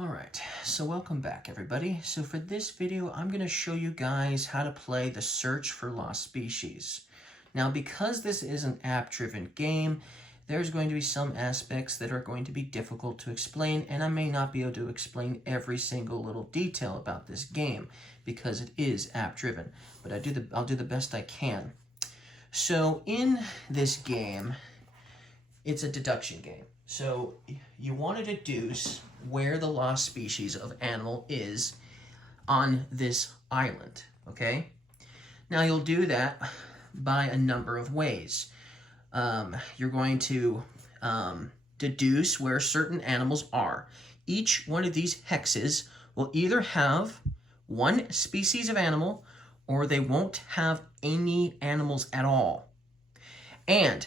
Alright, so welcome back everybody. So for this video, I'm going to show you guys how to play the Search for Lost Species. Now because this is an app-driven game, there's going to be some aspects that are going to be difficult to explain, and I may not be able to explain every single little detail about this game because it is app-driven, but I'll do the best I can. So in this game, it's a deduction game. So you want to deduce where the lost species of animal is on this island, okay? Now you'll do that by a number of ways. You're going to deduce where certain animals are. Each one of these hexes will either have one species of animal or they won't have any animals at all. And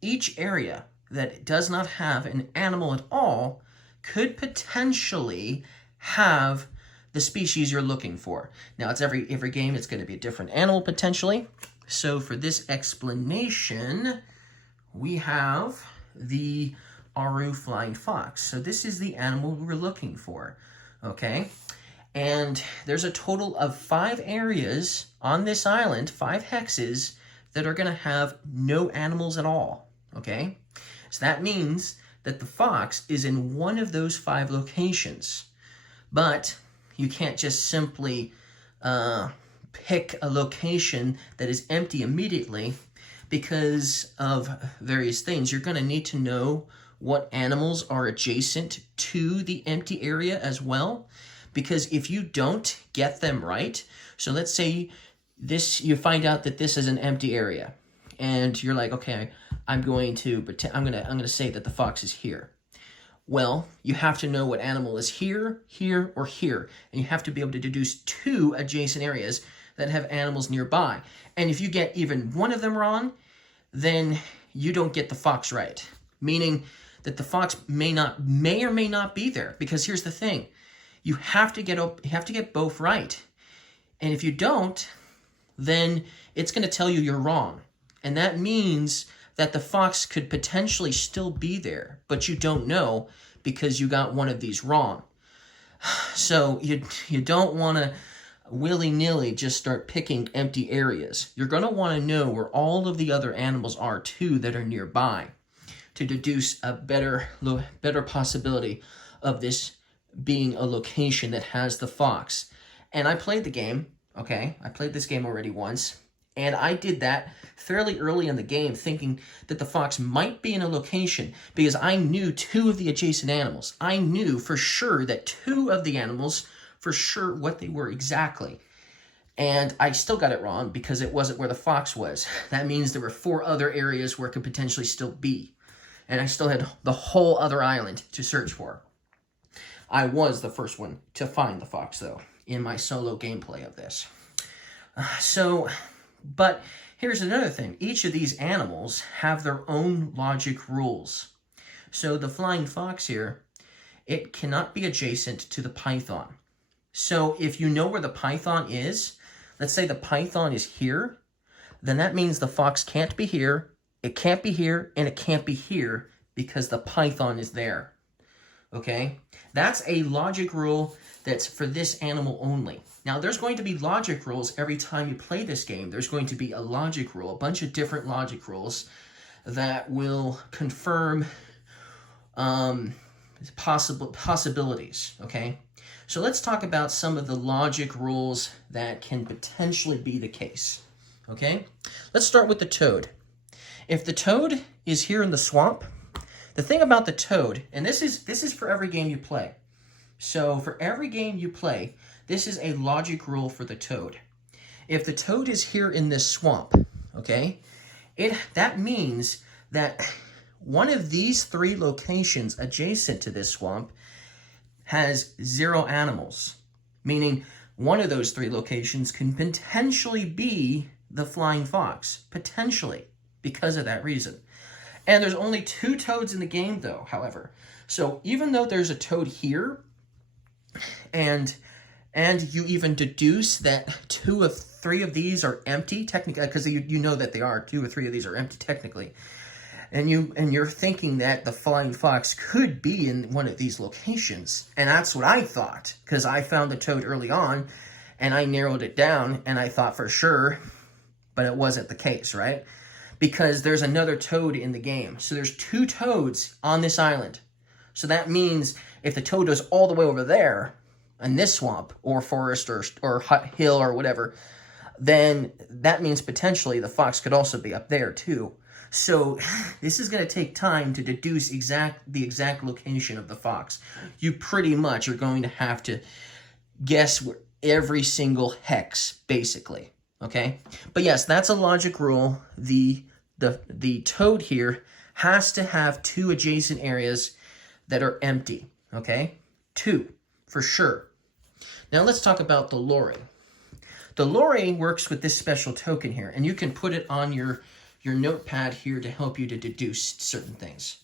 each area that does not have an animal at all could potentially have the species you're looking for. Now, it's every game, it's going to be a different animal potentially. So for this explanation, we have the Aru flying fox. So this is the animal we're looking for, okay? And there's a total of 5 areas on this island, 5 hexes, that are going to have no animals at all, okay? So that means that the fox is in one of those 5 locations. But you can't just simply pick a location that is empty immediately because of various things. You're going to need to know what animals are adjacent to the empty area as well. Because if you don't get them right, so let's say you find out that this is an empty area, and you're like, okay, I'm going to say that the fox is here. Well, you have to know what animal is here, here, or here, and you have to be able to deduce 2 adjacent areas that have animals nearby. And if you get even one of them wrong, then you don't get the fox right, meaning that the fox may or may not be there. Because here's the thing: you have to get both right, and if you don't, then it's going to tell you you're wrong. And that means that the fox could potentially still be there, but you don't know because you got one of these wrong. So you don't want to willy-nilly just start picking empty areas. You're going to want to know where all of the other animals are too that are nearby to deduce a better possibility of this being a location that has the fox. And I played the game, okay? I played this game already once. And I did that fairly early in the game, thinking that the fox might be in a location because I knew 2 of the adjacent animals. I knew for sure that 2 of the animals, for sure what they were exactly. And I still got it wrong because it wasn't where the fox was. That means there were 4 other areas where it could potentially still be. And I still had the whole other island to search for. I was the first one to find the fox, though, in my solo gameplay of this. But here's another thing. Each of these animals have their own logic rules. So the flying fox here, it cannot be adjacent to the python. So if you know where the python is, let's say the python is here, then that means the fox can't be here, it can't be here, and it can't be here because the python is there. Okay? That's a logic rule that's for this animal only. Now, there's going to be logic rules every time you play this game. There's going to be a logic rule, a bunch of different logic rules that will confirm possibilities, okay? So let's talk about some of the logic rules that can potentially be the case, okay? Let's start with the toad. If the toad is here in the swamp, the thing about the toad, and this is for every game you play. So for every game you play, this is a logic rule for the toad. If the toad is here in this swamp, okay, that means that one of these 3 locations adjacent to this swamp has 0 animals, meaning one of those 3 locations can potentially be the flying fox, potentially, because of that reason. And there's only 2 toads in the game, though, however. So even though there's a toad here, and you even deduce that 2 of 3 of these are empty, technically, because you know that they are. 2 or 3 of these are empty, technically. and you're thinking that the flying fox could be in one of these locations. And that's what I thought, because I found the toad early on, and I narrowed it down, and I thought for sure, but it wasn't the case, right? Because there's another toad in the game. So there's 2 toads on this island. So that means if the toad goes all the way over there, in this swamp, or forest, or hill, or whatever, then that means potentially the fox could also be up there too. So this is going to take time to deduce the exact location of the fox. You pretty much are going to have to guess every single hex, basically. Okay? But yes, that's a logic rule. The toad here has to have 2 adjacent areas that are empty. Okay? 2, for sure. Now let's talk about the lorry. The lorry works with this special token here, and you can put it on your notepad here to help you to deduce certain things.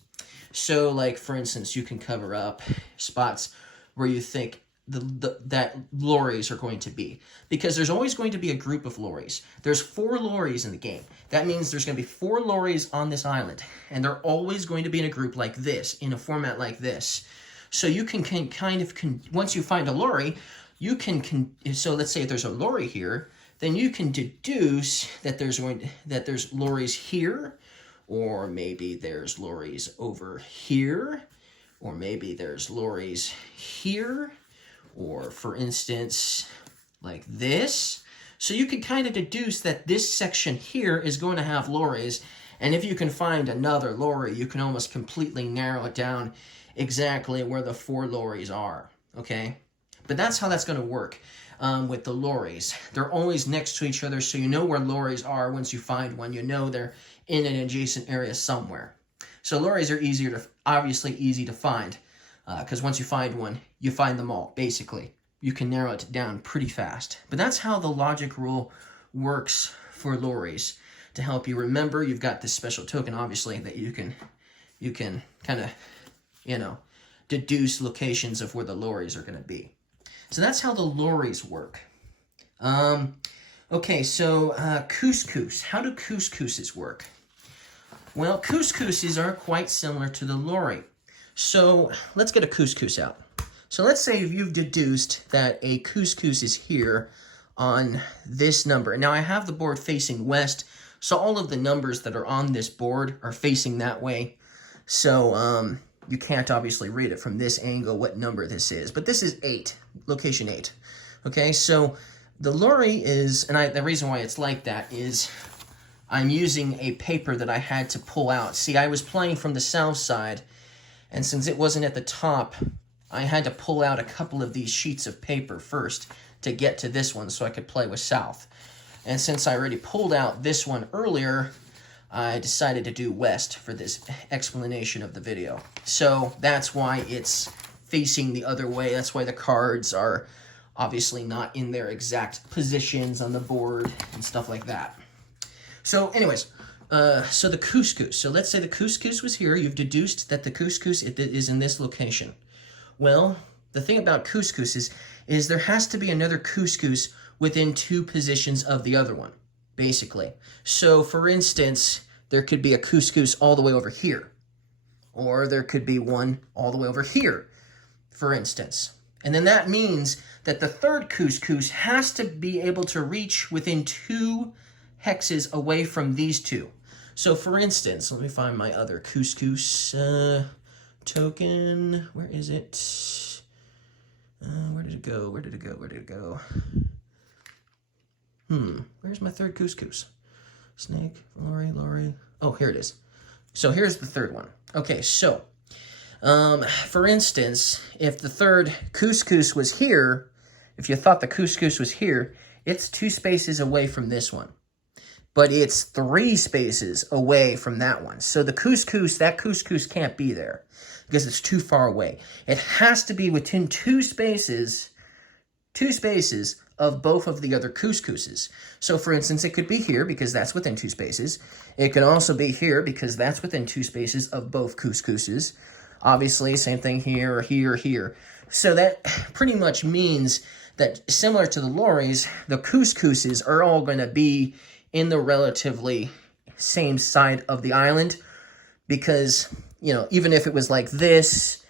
So, like, for instance, you can cover up spots where you think that lorries are going to be. Because there's always going to be a group of lorries. There's 4 lorries in the game. That means there's going to be 4 lorries on this island. And they're always going to be in a group like this, in a format like this. So you can kind of, once you find a lorry, you can, so let's say there's a lorry here, then you can deduce that there's lorries here, or maybe there's lorries over here, or maybe there's lorries here, or for instance, like this. So you can kind of deduce that this section here is going to have lorries, and if you can find another lorry, you can almost completely narrow it down exactly where the 4 lorries are, okay? But that's how that's going to work with the lorries. They're always next to each other, so you know where lorries are once you find one. You know they're in an adjacent area somewhere. So lorries are obviously easy to find, because once you find one, you find them all, basically. You can narrow it down pretty fast. But that's how the logic rule works for lorries. To help you remember, you've got this special token, obviously, that you can kind of, deduce locations of where the lorries are going to be. So that's how the lorries work. Okay, so couscous. How do couscouses work? Well, couscouses are quite similar to the lorry. So let's get a couscous out. So let's say you've deduced that a couscous is here on this number. Now I have the board facing west, so all of the numbers that are on this board are facing that way. So you can't obviously read it from this angle what number this is, but this is 8, location 8. Okay, so the lorry is, and the reason why it's like that is I'm using a paper that I had to pull out. See, I was playing from the south side, and since it wasn't at the top, I had to pull out a couple of these sheets of paper first to get to this one so I could play with south. And since I already pulled out this one earlier, I decided to do west for this explanation of the video. So that's why it's facing the other way. That's why the cards are obviously not in their exact positions on the board and stuff like that. So anyways, so the couscous. So let's say the couscous was here. You've deduced that the couscous is in this location. Well, the thing about couscous is there has to be another couscous within 2 positions of the other one, basically. So, for instance, there could be a couscous all the way over here. Or there could be one all the way over here, for instance. And then that means that the third couscous has to be able to reach within 2 hexes away from these 2. So, for instance, let me find my other couscous token. Where is it? Where did it go? Where did it go? Where did it go? Where's my third couscous? Snake, lorry. Oh, here it is. So here's the third one. Okay, so, for instance, if the third couscous was here, if you thought the couscous was here, it's 2 spaces away from this one. But it's 3 spaces away from that one. So that couscous can't be there because it's too far away. It has to be within 2 spaces of both of the other couscouses. So for instance, it could be here because that's within 2 spaces. It could also be here because that's within 2 spaces of both couscouses. Obviously, same thing here, or here, or here. So that pretty much means that similar to the lorries, the couscouses are all going to be in the relatively same side of the island, because, you know, even if it was like this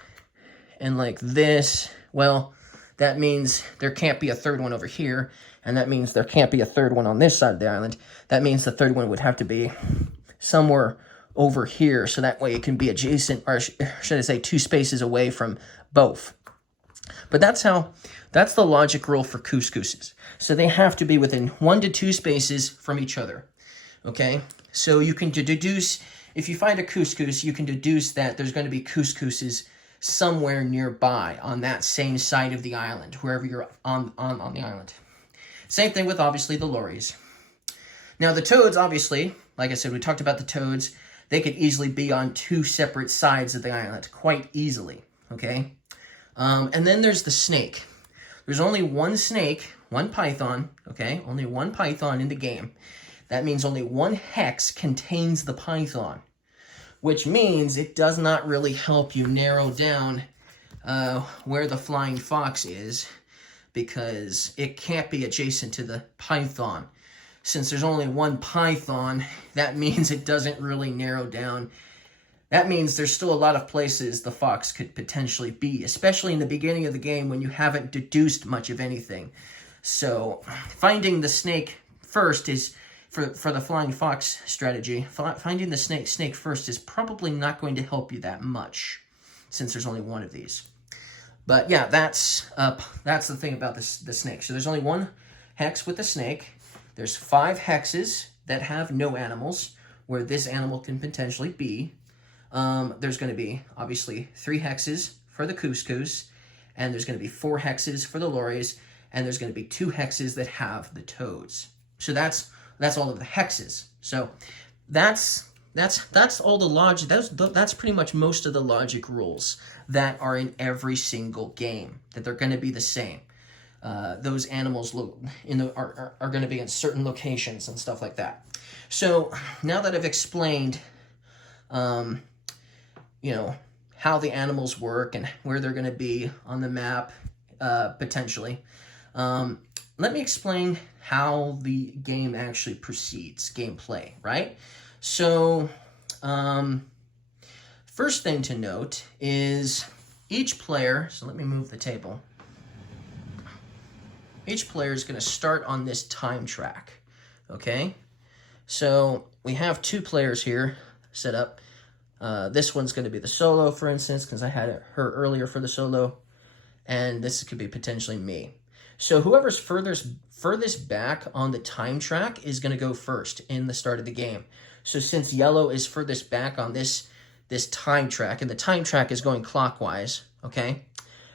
and like this, well, that means there can't be a third one over here, and that means there can't be a third one on this side of the island. That means the third one would have to be somewhere over here, so that way it can be adjacent, or should I say 2 spaces away from both. But that's the logic rule for couscouses. So they have to be within 1 to 2 spaces from each other, okay? So you can deduce, if you find a couscous, you can deduce that there's going to be couscouses somewhere nearby on that same side of the island, wherever you're on the island. Same thing with, obviously, the lories. Now, the toads, obviously, like I said, we talked about the toads. They could easily be on 2 separate sides of the island, quite easily, okay? And then there's the snake. There's only one snake, one python, okay? Only one python in the game. That means only one hex contains the python, which means it does not really help you narrow down where the flying fox is, because it can't be adjacent to the python. Since there's only one python, that means it doesn't really narrow down. That means there's still a lot of places the fox could potentially be, especially in the beginning of the game when you haven't deduced much of anything. So finding the snake first is, for the flying fox strategy, finding the snake first is probably not going to help you that much, since there's only one of these. But yeah, that's the thing about the snake. So there's only one hex with the snake. There's 5 hexes that have no animals, where this animal can potentially be. There's going to be, obviously, 3 hexes for the couscous, and there's going to be 4 hexes for the lories, and there's going to be 2 hexes that have the toads. So that's all of the hexes. So that's all the logic. That's pretty much most of the logic rules that are in every single game, that they're going to be the same. Those animals are going to be in certain locations and stuff like that. So now that I've explained, you know, how the animals work and where they're going to be on the map, potentially, let me explain how the game actually proceeds, gameplay, right? So, first thing to note is each player, so let me move the table. Each player is going to start on this time track, okay? So we have 2 players here set up. This one's going to be the solo, for instance, because I had her earlier for the solo, and this could be potentially me. So whoever's furthest back on the time track is going to go first in the start of the game. So since yellow is furthest back on this time track, and the time track is going clockwise, okay,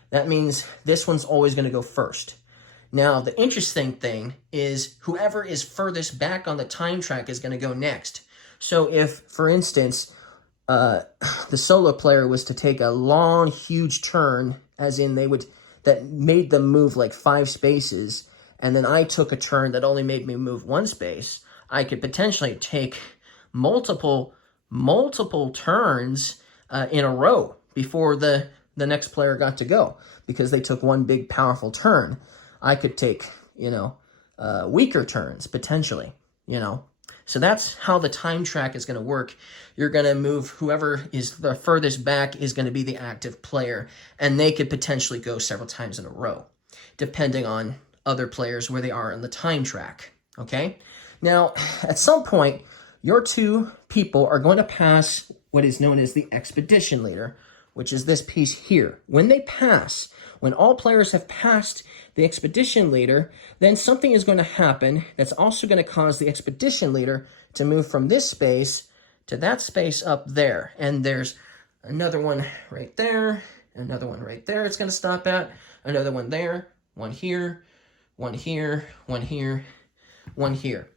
that means this one's always going to go first. Now, the interesting thing is whoever is furthest back on the time track is going to go next. So if, for instance, the solo player was to take a long, huge turn, as in that made them move like 5 spaces, and then I took a turn that only made me move 1 space, I could potentially take multiple turns in a row before the next player got to go, because they took one big powerful turn. I could take, weaker turns, potentially, So that's how the time track is going to work. You're going to move, whoever is the furthest back is going to be the active player, and they could potentially go several times in a row, depending on other players where they are in the time track, okay? Now, at some point, your 2 people are going to pass what is known as the expedition leader, which is this piece here. When all players have passed the expedition leader, then something is going to happen that's also going to cause the expedition leader to move from this space to that space up there. And there's another one right there, another one right there it's going to stop at, another one there, one here, one here, one here, one here.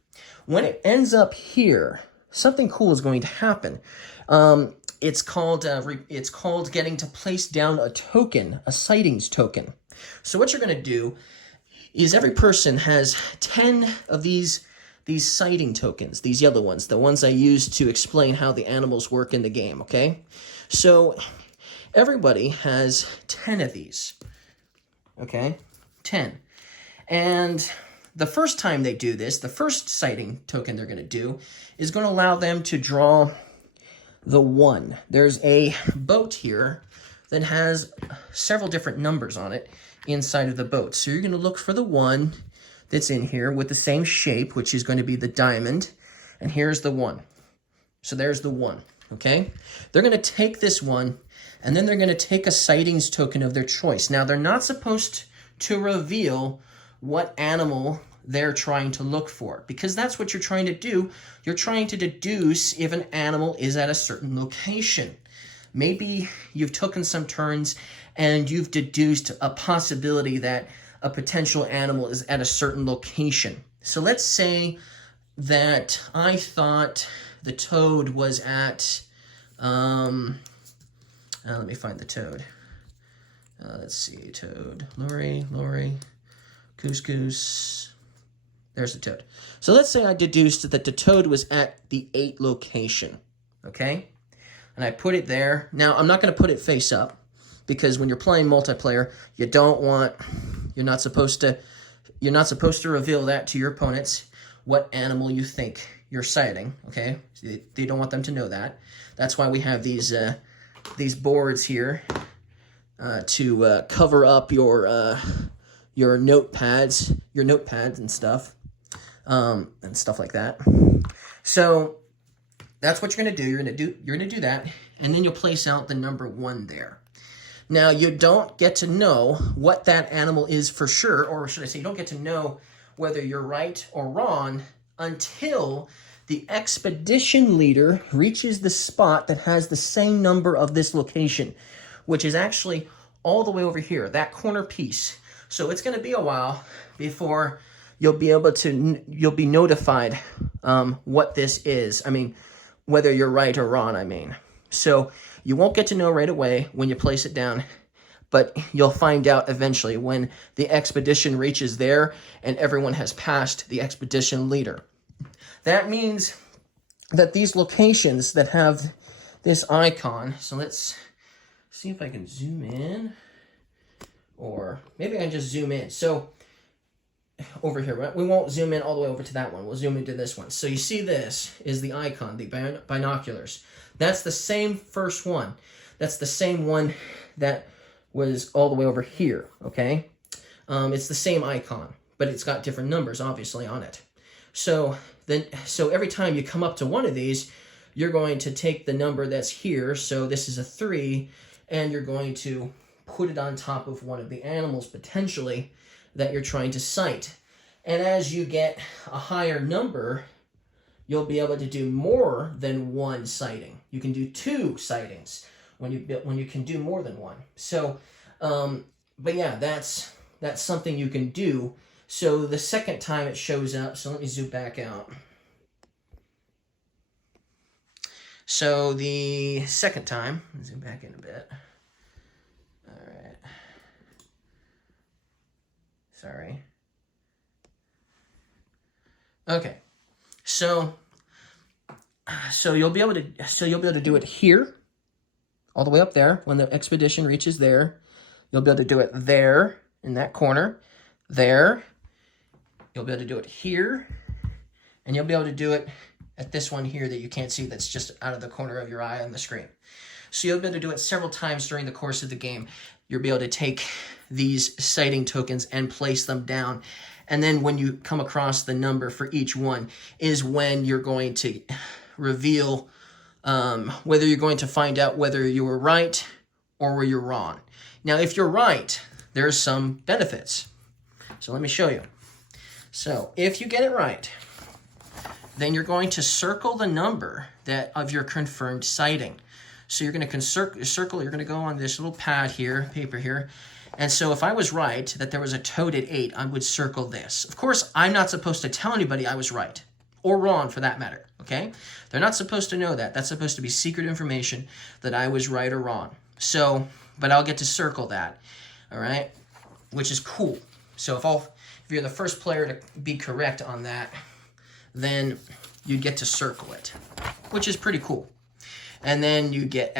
When it ends up here, something cool is going to happen. It's called getting to place down a token, a sightings token. So what you're going to do is every person has 10 of these sighting tokens, these yellow ones, the ones I use to explain how the animals work in the game, okay? So everybody has 10 of these, okay? 10. And the first time they do this, the first sighting token they're going to do is going to allow them to draw the 1. There's a boat here that has several different numbers on it inside of the boat. So you're going to look for the 1 that's in here with the same shape, which is going to be the diamond. And here's the 1. So there's the 1, okay? They're going to take this 1, and then they're going to take a sightings token of their choice. Now, they're not supposed to reveal what animal they're trying to look for, because that's what you're trying to do. You're trying to deduce if an animal is at a certain location. Maybe you've taken some turns and you've deduced a possibility that a potential animal is at a certain location. So let's say that I thought the toad was at, let me find the toad. Let's see, toad, Lori, couscous. There's the toad. So let's say I deduced that the toad was at the 8 location, okay? And I put it there. Now, I'm not going to put it face up, because when you're playing multiplayer, you're not supposed to reveal that to your opponents, what animal you think you're sighting, okay? So you don't want them to know that. That's why we have these boards here to cover up your notepads and stuff like that. So that's what you're gonna do. You're gonna do that, and then you'll place out the number 1 there. Now, you don't get to know what that animal is for sure, or should I say, you don't get to know whether you're right or wrong until the expedition leader reaches the spot that has the same number of this location, which is actually all the way over here, that corner piece. So it's going to be a while before you'll be notified what this is. I mean, whether you're right or wrong, I mean. So you won't get to know right away when you place it down, but you'll find out eventually when the expedition reaches there and everyone has passed the expedition leader. That means that these locations that have this icon, so let's see if I can zoom in, or maybe I can just zoom in. So over here, right? We won't zoom in all the way over to that one. We'll zoom into this one. So you see this is the icon, the binoculars. That's the same first one. That's the same one that was all the way over here, okay? It's the same icon, but it's got different numbers, obviously, on it. So every time you come up to one of these, you're going to take the number that's here, so this is a 3, and you're going to put it on top of one of the animals, potentially, that you're trying to sight. And as you get a higher number, you'll be able to do more than 1 sighting. You can do 2 sightings when you can do more than 1. So, but yeah, that's something you can do. So the second time it shows up, so let me zoom back out. So the second time, zoom back in a bit. All right. Sorry. Okay. So you'll be able to do it here, all the way up there. When the expedition reaches there, you'll be able to do it there in that corner, there. You'll be able to do it here, and you'll be able to do it at this one here that you can't see, that's just out of the corner of your eye on the screen. So you'll be able to do it several times during the course of the game. You'll be able to take these sighting tokens and place them down. And then when you come across the number for each one is when you're going to reveal whether you're going to find out whether you were right or were you wrong. Now, if you're right, there's some benefits. So let me show you. So if you get it right, then you're going to circle the number of your confirmed sighting. So you're going to circle, you're going to go on this little pad here, paper here. And so if I was right that there was a toad at 8, I would circle this. Of course, I'm not supposed to tell anybody I was right, or wrong for that matter, okay? They're not supposed to know that. That's supposed to be secret information that I was right or wrong. So, but I'll get to circle that, all right? Which is cool. So if you're the first player to be correct on that, then you get to circle it, which is pretty cool. And then you get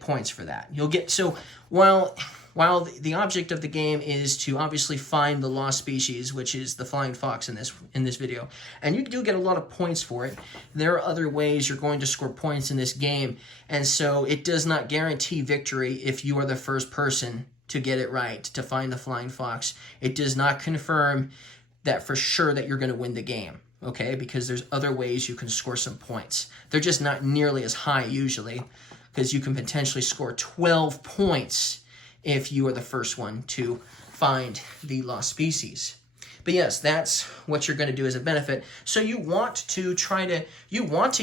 points for that. You'll get, so while while the object of the game is to obviously find the lost species, which is the flying fox in this video, and you do get a lot of points for it, there are other ways you're going to score points in this game, and so it does not guarantee victory if you are the first person to get it right, to find the flying fox. It does not confirm that for sure that you're going to win the game, okay? Because there's other ways you can score some points. They're just not nearly as high usually, because you can potentially score 12 points if you are the first one to find the lost species. But yes, that's what you're going to do as a benefit. So you want to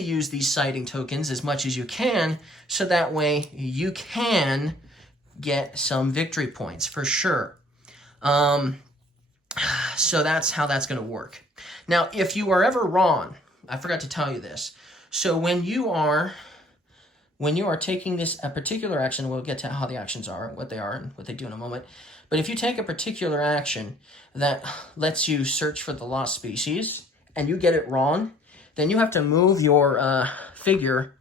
use these sighting tokens as much as you can, so that way you can get some victory points for sure. So that's how that's going to work. Now, if you are ever wrong, I forgot to tell you this. So when you are taking a particular action, we'll get to how the actions are, what they are, and what they do in a moment. But if you take a particular action that lets you search for the lost species and you get it wrong, then you have to move your figure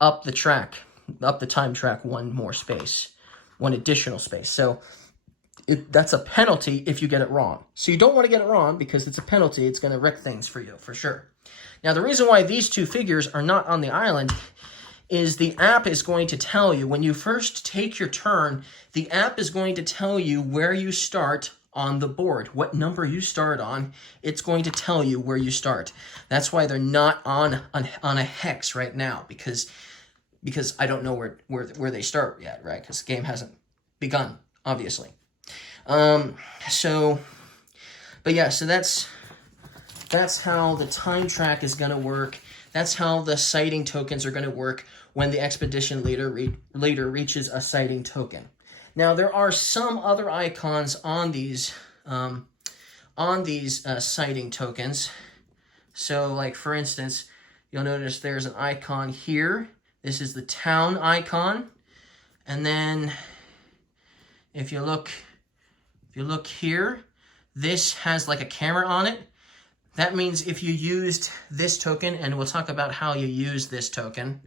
up the time track one additional space. So that's a penalty if you get it wrong. So you don't want to get it wrong because it's a penalty. It's going to wreck things for you, for sure. Now, the reason why these two figures are not on the island is the app is going to tell you, when you first take your turn, the app is going to tell you where you start on the board, what number you start on. It's going to tell you where you start. That's why they're not on a hex right now, because I don't know where they start yet, right? Because the game hasn't begun, obviously. So that's how the time track is going to work. That's how the sighting tokens are going to work when the expedition leader reaches a sighting token. Now, there are some other icons on these sighting tokens. So, like, for instance, you'll notice there's an icon here. This is the town icon. And then if you look here, this has like a camera on it. That means if you used this token, and we'll talk about how you use this token.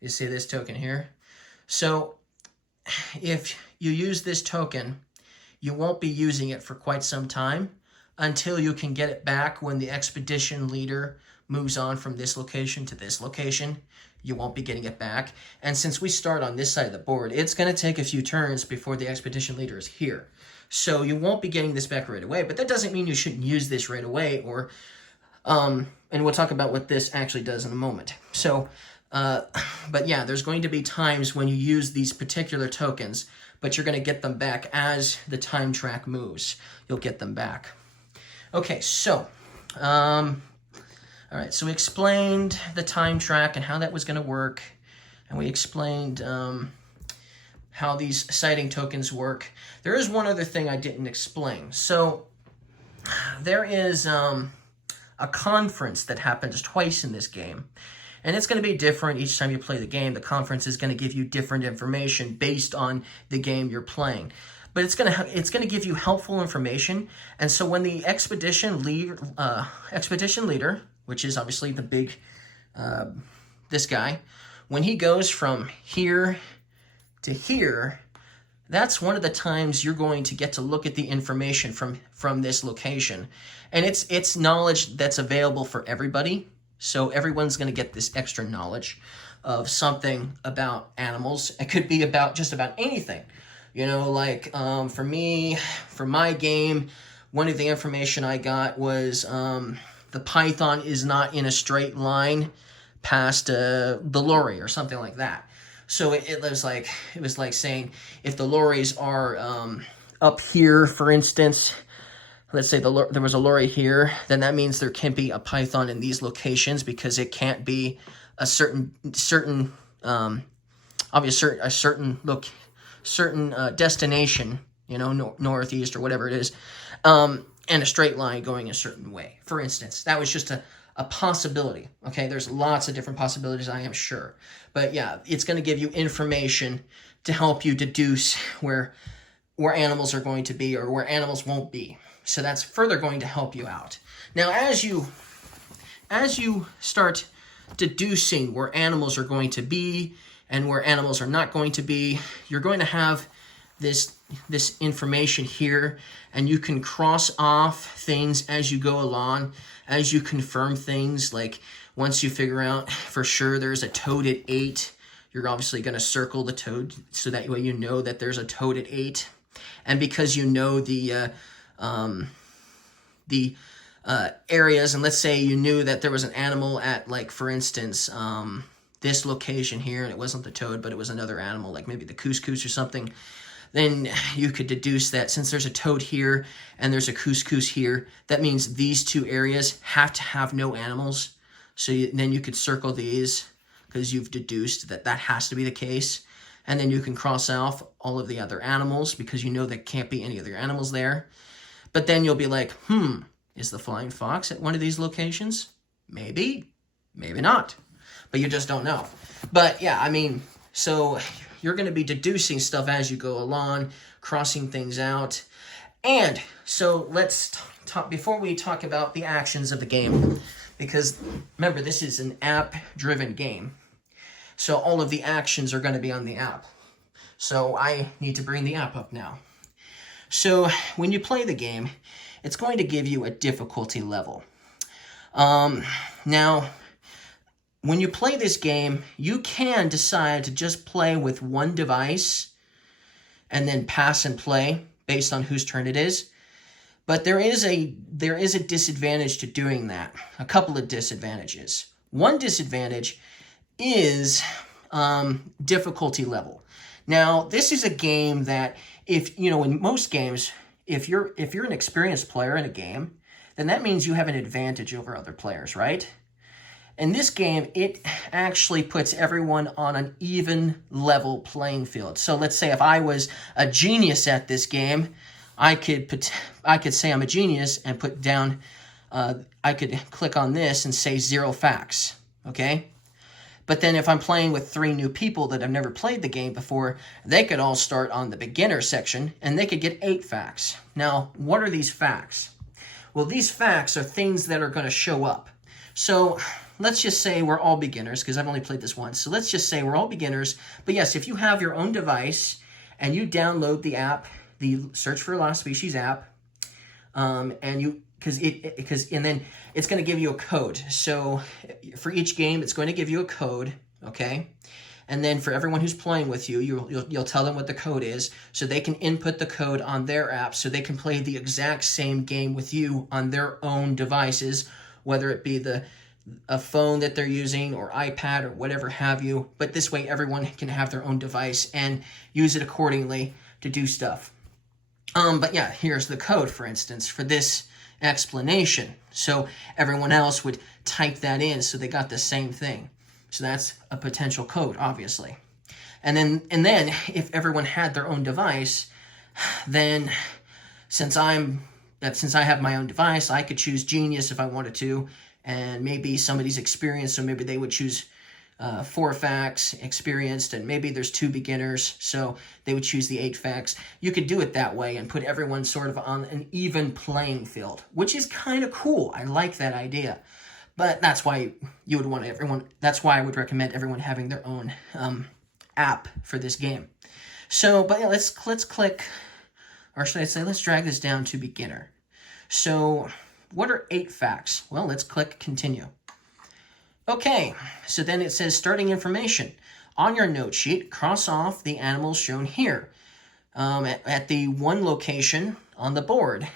You see this token here? So if you use this token, you won't be using it for quite some time until you can get it back when the expedition leader moves on from this location to this location. You won't be getting it back. And since we start on this side of the board, it's going to take a few turns before the expedition leader is here. So you won't be getting this back right away, but that doesn't mean you shouldn't use this right away, or and we'll talk about what this actually does in a moment. So, but yeah, there's going to be times when you use these particular tokens, but you're going to get them back as the time track moves. You'll get them back. Okay, so, all right, so we explained the time track and how that was going to work, and we explained how these sighting tokens work. There is one other thing I didn't explain. So there is a conference that happens twice in this game, and it's going to be different each time you play the game. The conference is going to give you different information based on the game you're playing, but it's going to give you helpful information. And so when the expedition leader, which is obviously the big this guy, when he goes from here to here, that's one of the times you're going to get to look at the information from this location. And it's knowledge that's available for everybody. So everyone's going to get this extra knowledge of something about animals. It could be about just about anything. You know, like for me, for my game, one of the information I got was the python is not in a straight line past the lorry or something like that. So it was like saying if the lorries are up here, for instance, let's say there was a lorry here, then that means there can't be a python in these locations because it can't be a certain destination, you know, northeast or whatever it is, and a straight line going a certain way. For instance, that was just a possibility. Okay, there's lots of different possibilities, I am sure. But yeah, it's going to give you information to help you deduce where animals are going to be or where animals won't be. So that's further going to help you out. Now, as you start deducing where animals are going to be and where animals are not going to be. You're going to have this information here, and you can cross off things as you go along, as you confirm things. Like once you figure out for sure there's a toad at 8, you're obviously going to circle the toad so that way you know that there's a toad at 8. And because you know the areas, and let's say you knew that there was an animal at, like, for instance, this location here, and it wasn't the toad, but it was another animal, like maybe the couscous or something, then you could deduce that since there's a toad here and there's a couscous here, that means these 2 areas have to have no animals. So then you could circle these because you've deduced that that has to be the case. And then you can cross off all of the other animals because you know there can't be any other animals there. But then you'll be like, is the flying fox at one of these locations? Maybe, maybe not. But you just don't know. But yeah, I mean, so you're going to be deducing stuff as you go along, crossing things out. And so let's talk, before we talk about the actions of the game, because remember, this is an app-driven game. So all of the actions are going to be on the app. So I need to bring the app up now. So when you play the game, it's going to give you a difficulty level. Now, when you play this game, you can decide to just play with one device and then pass and play based on whose turn it is. But there is a disadvantage to doing that. A couple of disadvantages. One disadvantage is difficulty level. Now, this is a game that, if you know, in most games, if you're an experienced player in a game, then that means you have an advantage over other players, right? In this game, it actually puts everyone on an even level playing field. So let's say if I was a genius at this game, I could say I'm a genius and put down, I could click on this and say 0 facts, okay? But then if I'm playing with 3 new people that have never played the game before, they could all start on the beginner section and they could get 8 facts. Now, what are these facts? Well, these facts are things that are going to show up. So let's just say we're all beginners, because I've only played this once. So let's just say we're all beginners. But yes, if you have your own device and you download the app, the Search for Lost Species app, and then it's going to give you a code. So for each game, it's going to give you a code, okay? And then for everyone who's playing with you, you'll tell them what the code is, so they can input the code on their app, so they can play the exact same game with you on their own devices, whether it be a phone that they're using or iPad or whatever have you. But this way, everyone can have their own device and use it accordingly to do stuff. But yeah, here's the code, for instance, for this explanation. So everyone else would type that in so they got the same thing. So that's a potential code, obviously. And then if everyone had their own device, then since I have my own device, I could choose Genius if I wanted to, and maybe somebody's experienced, so maybe they would choose 4 facts, experienced, and maybe there's 2 beginners, so they would choose the 8 facts. You could do it that way and put everyone sort of on an even playing field, which is kind of cool. I like that idea. But that's why you would want that's why I would recommend everyone having their own app for this game. So, but yeah, let's click, or should I say, let's drag this down to beginner. So, what are 8 facts? Well, let's click continue. Okay, so then it says starting information. On your note sheet, cross off the animals shown here. At the 1 location on the board,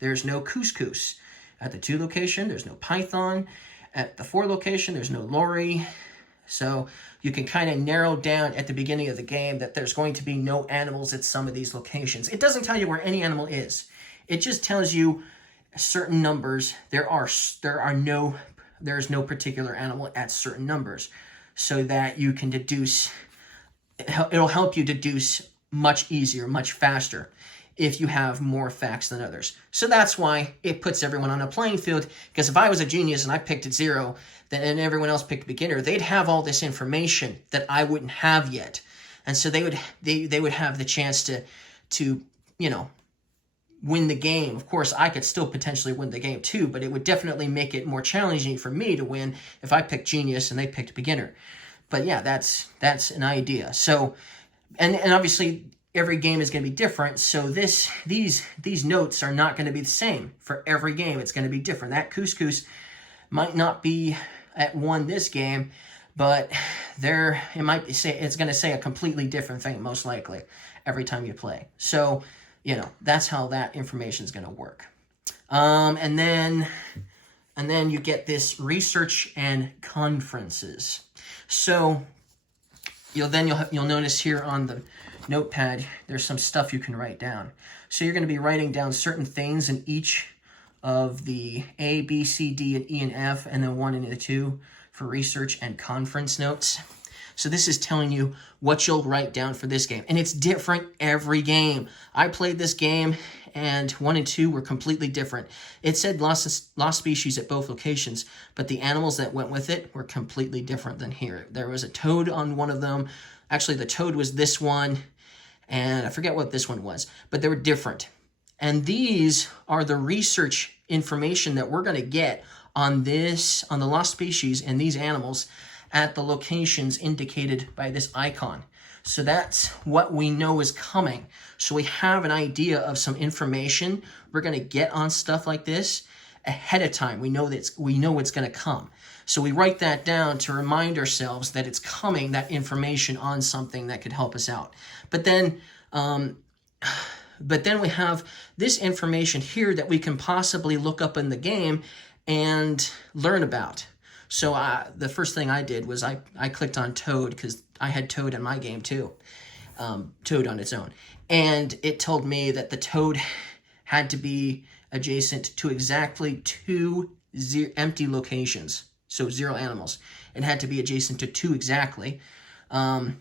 there's no couscous. At the 2 location, there's no python. At the 4 location, there's no lorry. So you can kind of narrow down at the beginning of the game that there's going to be no animals at some of these locations. It doesn't tell you where any animal is. It just tells you certain numbers. There's no particular animal at certain numbers, so that you can deduce. It'll help you deduce much easier, much faster, if you have more facts than others. So that's why it puts everyone on a playing field, because if I was a genius and I picked at 0, and everyone else picked beginner, they'd have all this information that I wouldn't have yet. And so they would have the chance to win the game. Of course, I could still potentially win the game too, but it would definitely make it more challenging for me to win if I picked genius and they picked beginner. but yeah, that's an idea. So, and obviously every game is going to be different. So these notes are not going to be the same for every game. It's going to be different. That couscous might not be at 1 this game, but it might be it's going to say a completely different thing most likely every time you play. So, you know, that's how that information is going to work. And then you get this research and conferences. So you'll notice here on the notepad there's some stuff you can write down. So you're going to be writing down certain things in each of the A, B, C, D, and E, and F, and then 1 and the 2 for research and conference notes. So this is telling you what you'll write down for this game. And it's different every game. I played this game, and 1 and 2 were completely different. It said lost species at both locations, but the animals that went with it were completely different than here. There was a toad on one of them. Actually, the toad was this one, and I forget what this one was, but they were different. And these are the research information that we're going to get on the lost species and these animals at the locations indicated by this icon. So that's what we know is coming. So we have an idea of some information we're going to get on stuff like this ahead of time. We know it's going to come. So we write that down to remind ourselves that it's coming, that information on something that could help us out. But then we have this information here that we can possibly look up in the game and learn about. So the first thing I did was I clicked on Toad because I had Toad in my game too, Toad on its own. And it told me that the Toad had to be adjacent to exactly 2 empty locations, so 0 animals. It had to be adjacent to 2 exactly. I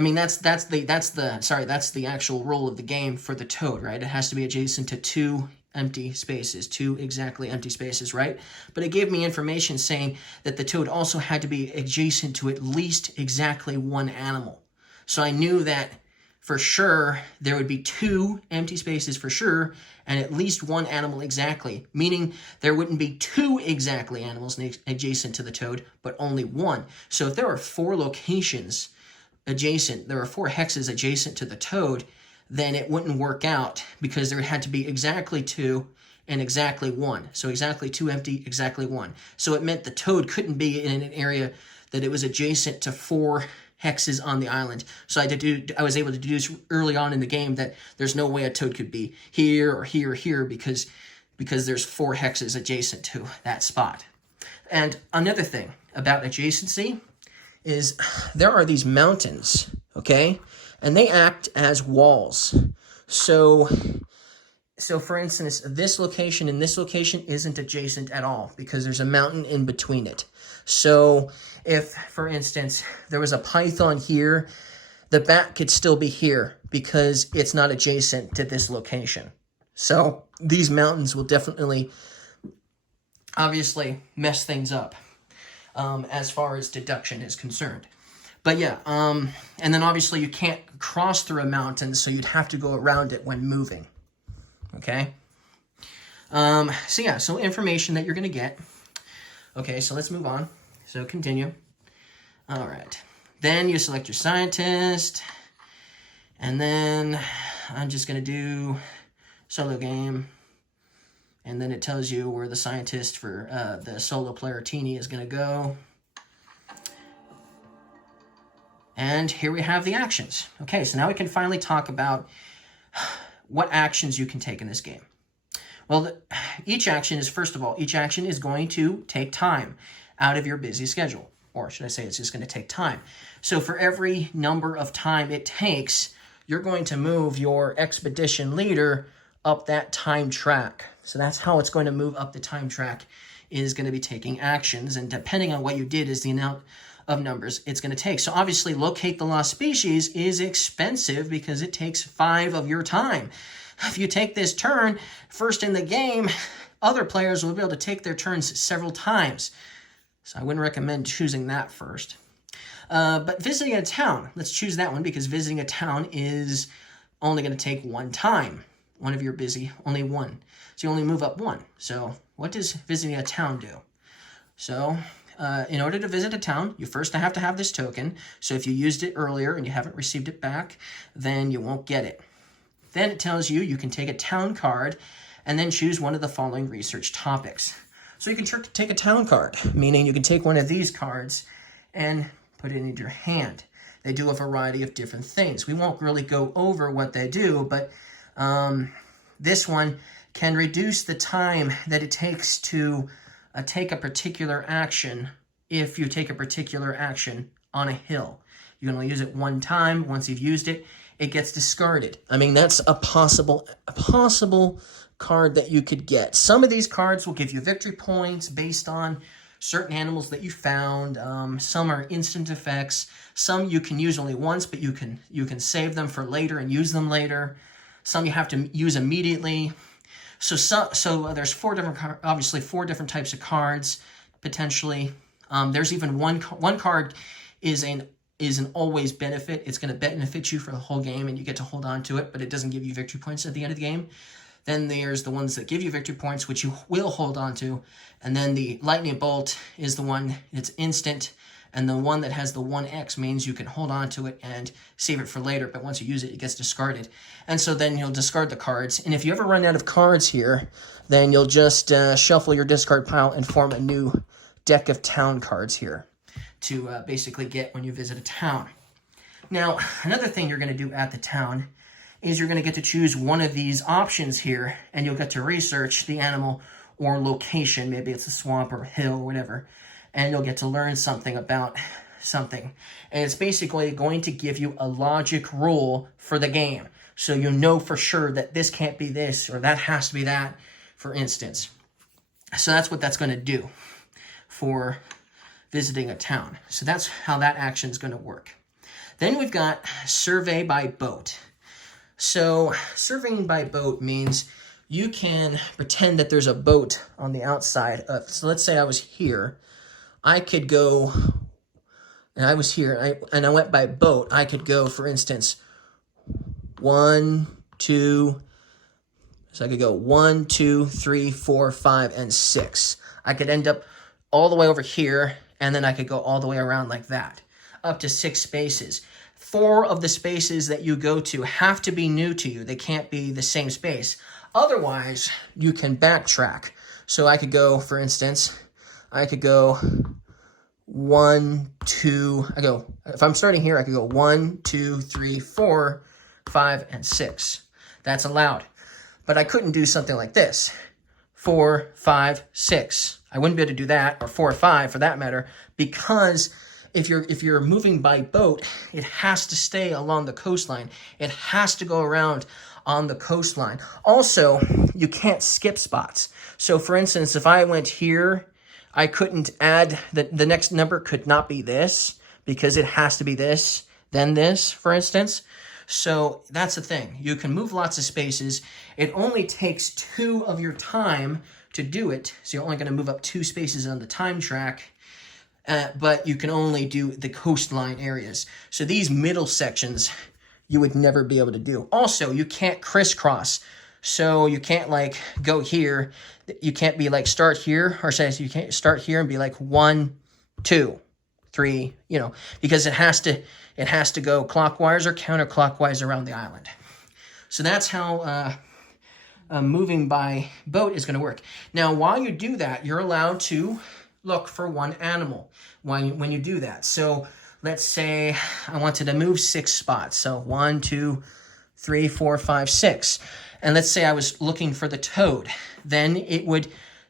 mean, that's the actual rule of the game for the Toad, right? It has to be adjacent to 2 empty spaces, 2 exactly empty spaces, right? But it gave me information saying that the Toad also had to be adjacent to at least exactly 1 animal. So I knew that for sure there would be 2 empty spaces for sure, and at least 1 animal exactly, meaning there wouldn't be 2 exactly animals adjacent to the Toad, but only 1. So if there were 4 locations adjacent, there were 4 hexes adjacent to the Toad, then it wouldn't work out because there had to be exactly 2 and exactly 1. So exactly 2 empty, exactly 1. So it meant the Toad couldn't be in an area that it was adjacent to 4 hexes on the island. So I was able to deduce early on in the game that there's no way a Toad could be here or here or here because there's 4 hexes adjacent to that spot. And another thing about adjacency is there are these mountains, okay? And they act as walls. So for instance, this location and this location isn't adjacent at all because there's a mountain in between it. So if, for instance, there was a python here, the bat could still be here because it's not adjacent to this location. So these mountains will definitely, obviously, mess things up as far as deduction is concerned. But yeah, and then obviously you can't cross through a mountain, so you'd have to go around it when moving, okay? So information that you're going to get. Okay, so let's move on. So continue. All right. Then you select your scientist, and then I'm just going to do solo game, and then it tells you where the scientist for the solo player Teeny is going to go. And here we have the actions. Okay, so now we can finally talk about what actions you can take in this game. Well, each action is going to take time out of your busy schedule. Or should I say it's just going to take time. So for every number of time it takes, you're going to move your expedition leader up that time track. So that's how it's going to move up the time track, is going to be taking actions. And depending on what you did is the amount of numbers it's going to take. So obviously locate the lost species is expensive because it takes 5 of your time. If you take this turn first in the game, other players will be able to take their turns several times. So I wouldn't recommend choosing that first. But visiting a town, let's choose that one because visiting a town is only going to take 1 time. One of your busy, only 1. So you only move up 1. So what does visiting a town do? So in order to visit a town, you first have to have this token. So if you used it earlier and you haven't received it back, then you won't get it. Then it tells you you can take a town card and then choose one of the following research topics. So you can take a town card, meaning you can take one of these cards and put it into your hand. They do a variety of different things. We won't really go over what they do, but this one can reduce the time that it takes to take a particular action if you take a particular action on a hill. You can only use it one time. Once you've used it, it gets discarded. I mean, that's a possible card that you could get. Some of these cards will give you victory points based on certain animals that you found. Some are instant effects. Some you can use only once, but you can save them for later and use them later. Some you have to use immediately. So there's four different types of cards potentially. There's even one card is an always benefit. It's going to benefit you for the whole game, and you get to hold on to it, but it doesn't give you victory points at the end of the game. Then there's the ones that give you victory points, which you will hold on to. And then the lightning bolt is the one that's instant. And the one that has the 1X means you can hold on to it and save it for later. But once you use it, it gets discarded. And so then you'll discard the cards. And if you ever run out of cards here, then you'll just shuffle your discard pile and form a new deck of town cards here to basically get when you visit a town. Now, another thing you're going to do at the town is you're going to get to choose one of these options here, and you'll get to research the animal or location. Maybe it's a swamp or a hill or whatever, and you'll get to learn something about something. And it's basically going to give you a logic rule for the game. So you know for sure that this can't be this or that has to be that, for instance. So that's what that's going to do for visiting a town. So that's how that action is going to work. Then we've got survey by boat. So surveying by boat means you can pretend that there's a boat on the outside of, so let's say I was here, I could go, and I was here, and I went by boat, I could go, for instance, 1, 2, so I could go 1, 2, 3, 4, 5, and 6. I could end up all the way over here, and then I could go all the way around like that, up to 6 spaces. 4 of the spaces that you go to have to be new to you. They can't be the same space. Otherwise, you can backtrack. So I could go, for instance, I could go 1, 2, if I'm starting here, I could go 1, 2, 3, 4, 5, and 6. That's allowed. But I couldn't do something like this. 4, 5, 6. I wouldn't be able to do that, or 4 or 5 for that matter, because if you're moving by boat, it has to stay along the coastline. It has to go around on the coastline. Also, you can't skip spots. So for instance, if I went here, I couldn't add, the next number could not be this, because it has to be this, then this, for instance. So that's the thing. You can move lots of spaces. It only takes 2 of your time to do it. So you're only going to move up 2 spaces on the time track. But you can only do the coastline areas. So these middle sections, you would never be able to do. Also, you can't crisscross. So you can't like go here. You can't be like start here, or say you can't start here and be like 1, 2, 3, because it has to go clockwise or counterclockwise around the island. So that's how moving by boat is going to work. Now, while you do that, you're allowed to look for one animal when you do that. So let's say I wanted to move 6 spots. So 1, 2, 3, 4, 5, 6. And let's say I was looking for the toad. Then it would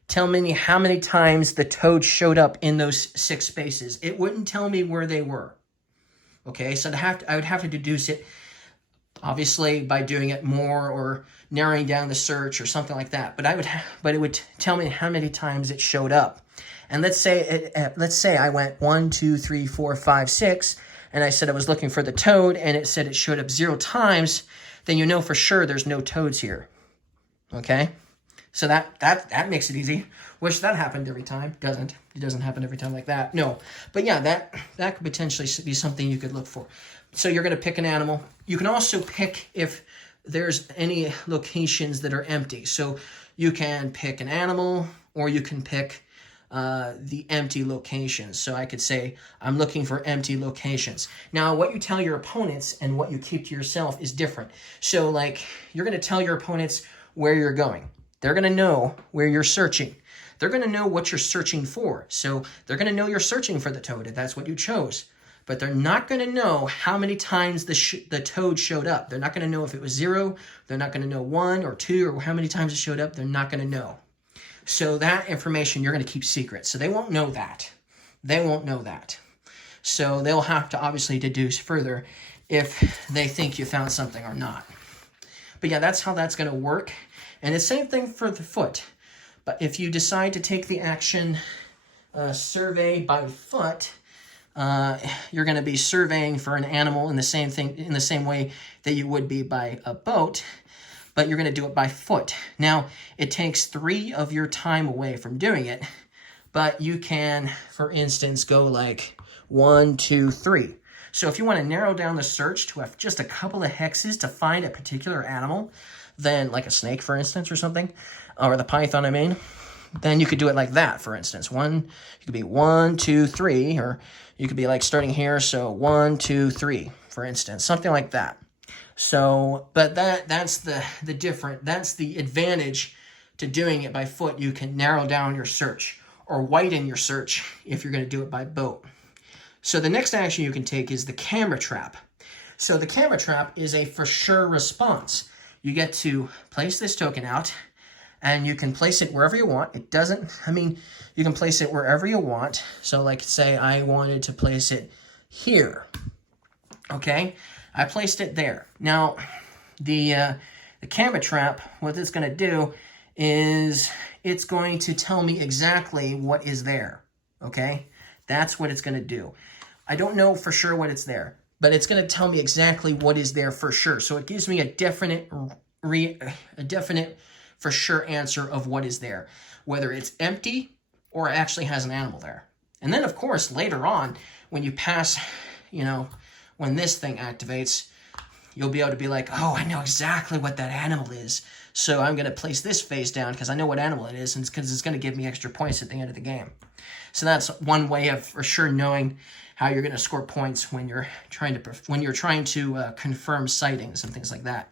tell me how many times the toad showed up in those 6 spaces. It wouldn't tell me where they were. Okay, so I would have to deduce it, obviously, by doing it more or narrowing down the search or something like that. But it would tell me how many times it showed up. And let's say I went 1, 2, 3, 4, 5, 6, and I said I was looking for the toad, and it said it showed up 0 times. Then you know for sure there's no toads here. Okay, so that makes it easy. Wish that happened every time. It doesn't happen every time like that. No, but yeah, that could potentially be something you could look for. So you're going to pick an animal. You can also pick if there's any locations that are empty. So you can pick an animal, or you can pick the empty locations. So I could say, I'm looking for empty locations. Now, what you tell your opponents and what you keep to yourself is different. So, like, you're going to tell your opponents where you're going. They're going to know where you're searching. They're going to know what you're searching for. So they're going to know you're searching for the toad, if that's what you chose. But they're not going to know how many times the toad showed up. They're not going to know if it was 0. They're not going to know 1 or 2 or how many times it showed up. They're not going to know. So that information you're going to keep secret. So they won't know that. They won't know that. So they'll have to obviously deduce further if they think you found something or not. But yeah, that's how that's going to work. And the same thing for the foot. But if you decide to take the action survey by foot, you're going to be surveying for an animal in the same way that you would be by a boat, but you're going to do it by foot. Now, it takes 3 of your time away from doing it, but you can, for instance, go like 1, 2, 3. So if you want to narrow down the search to have just a couple of hexes to find a particular animal, then like a snake, for instance, or something, or the python, I mean, then you could do it like that, for instance. You could be 1, 2, 3, or you could be like starting here, so 1, 2, 3, for instance, something like that. So, but that's the advantage to doing it by foot. You can narrow down your search or widen your search if you're going to do it by boat. So the next action you can take is the camera trap. So the camera trap is a for sure response. You get to place this token out, and you can place it wherever you want. You can place it wherever you want. So like say I wanted to place it here. Okay, I placed it there. Now, the camera trap, what it's going to do is it's going to tell me exactly what is there. Okay, that's what it's going to do. I don't know for sure what it's there, but it's going to tell me exactly what is there for sure. So it gives me a definite for sure answer of what is there, whether it's empty or actually has an animal there. And then, of course, later on, when you pass, when this thing activates, you'll be able to be like, oh, I know exactly what that animal is. So I'm going to place this face down because I know what animal it is, and because it's going to give me extra points at the end of the game. So that's one way of for sure knowing how you're going to score points when you're trying to confirm sightings and things like that.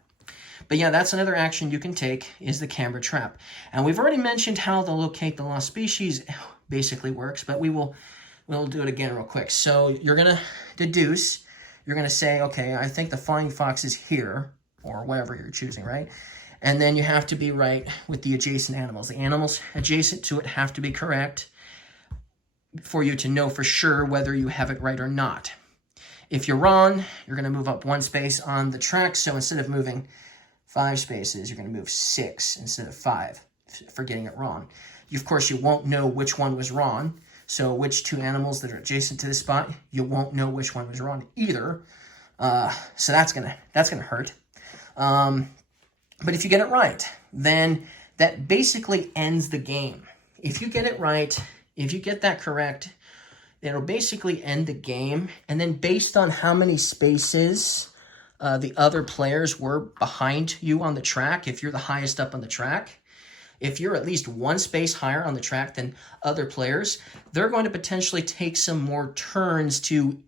But yeah, that's another action you can take, is the camera trap. And we've already mentioned how the locate the lost species basically works, but we'll do it again real quick. So you're going to deduce. You're going to say, okay, I think the flying fox is here, or whatever you're choosing, right? And then you have to be right with the adjacent animals. The animals adjacent to it have to be correct for you to know for sure whether you have it right or not. If you're wrong, you're going to move up 1 space on the track. So instead of moving 5 spaces, you're going to move 6 instead of 5 for getting it wrong. Of course, you won't know which one was wrong. So which 2 animals that are adjacent to the spot, you won't know which one was wrong either. So that's gonna hurt. But if you get it right, then that basically ends the game. If you get it right, if you get that correct, it'll basically end the game. And then based on how many spaces the other players were behind you on the track, if you're the highest up on the track, if you're at least 1 space higher on the track than other players, they're going to potentially take some more turns to,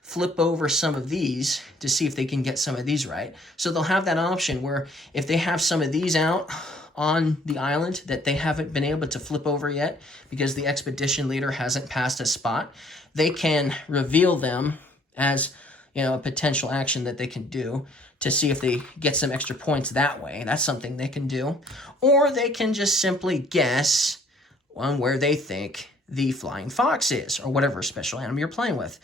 flip over some of these to see if they can get some of these right. So they'll have that option where if they have some of these out on the island that they haven't been able to flip over yet because the expedition leader hasn't passed a spot, they can reveal them as, a potential action that they can do to see if they get some extra points that way. That's something they can do. Or they can just simply guess on where they think the flying fox is, or whatever special animal you're playing with.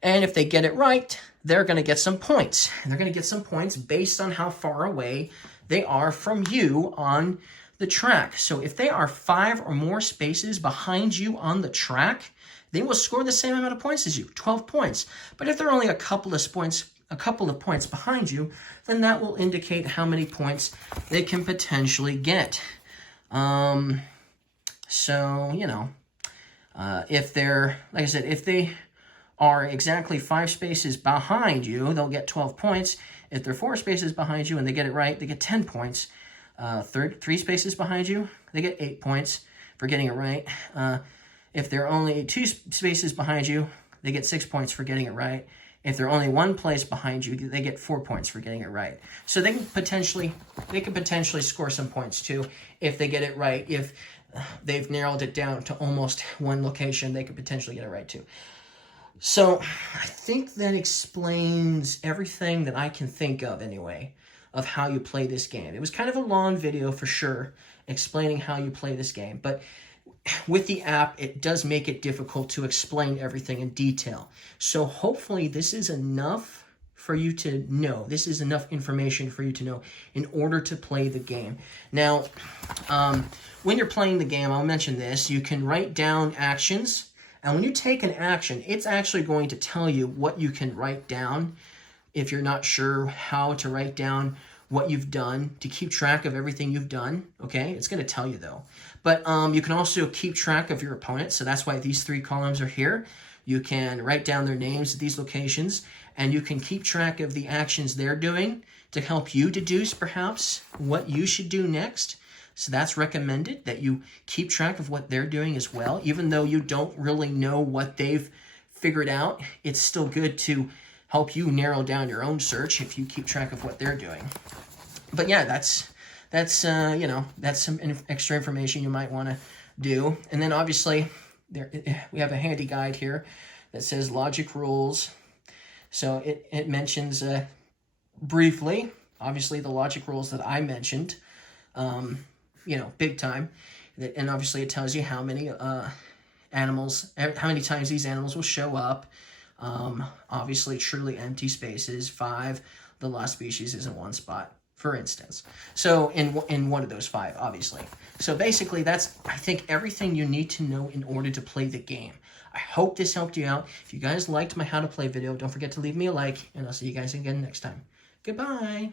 And if they get it right, they're going to get some points. And they're going to get some points based on how far away they are from you on the track. So if they are 5 or more spaces behind you on the track, they will score the same amount of points as you, 12 points. But if they're only a couple of points behind you, then that will indicate how many points they can potentially get. If they're, like I said, if they are exactly 5 spaces behind you, they'll get 12 points. If they're 4 spaces behind you and they get it right, they get 10 points. 3 spaces behind you, they get 8 points. for getting it right. If they're only 2 spaces behind you, they get 6 points for getting it right. If they're only 1 place behind you, they get 4 points for getting it right. So they can potentially score some points too if they get it right. If they've narrowed it down to almost 1 location, they could potentially get it right too. So I think that explains everything that I can think of anyway of how you play this game. It was kind of a long video for sure, explaining how you play this game, but with the app, it does make it difficult to explain everything in detail. So hopefully this is enough for you to know. This is enough information for you to know in order to play the game. Now, when you're playing the game, I'll mention this, you can write down actions, and when you take an action, it's actually going to tell you what you can write down if you're not sure how to write down what you've done, to keep track of everything you've done, okay? It's going to tell you, though. But you can also keep track of your opponent, so that's why these 3 columns are here. You can write down their names at these locations, and you can keep track of the actions they're doing to help you deduce, perhaps, what you should do next. So that's recommended, that you keep track of what they're doing as well. Even though you don't really know what they've figured out, it's still good to help you narrow down your own search if you keep track of what they're doing. But yeah, that's you know, that's some extra information you might want to do. And then obviously we have a handy guide here that says logic rules. So it mentions briefly, obviously, the logic rules that I mentioned, you know, big time. And obviously it tells you how many animals, how many times these animals will show up. Obviously, truly empty spaces, 5. The lost species is in 1 spot, for instance. So in one of those 5, obviously. So basically, that's, I think, everything you need to know in order to play the game. I hope this helped you out. If you guys liked my how to play video, don't forget to leave me a like, and I'll see you guys again next time. Goodbye.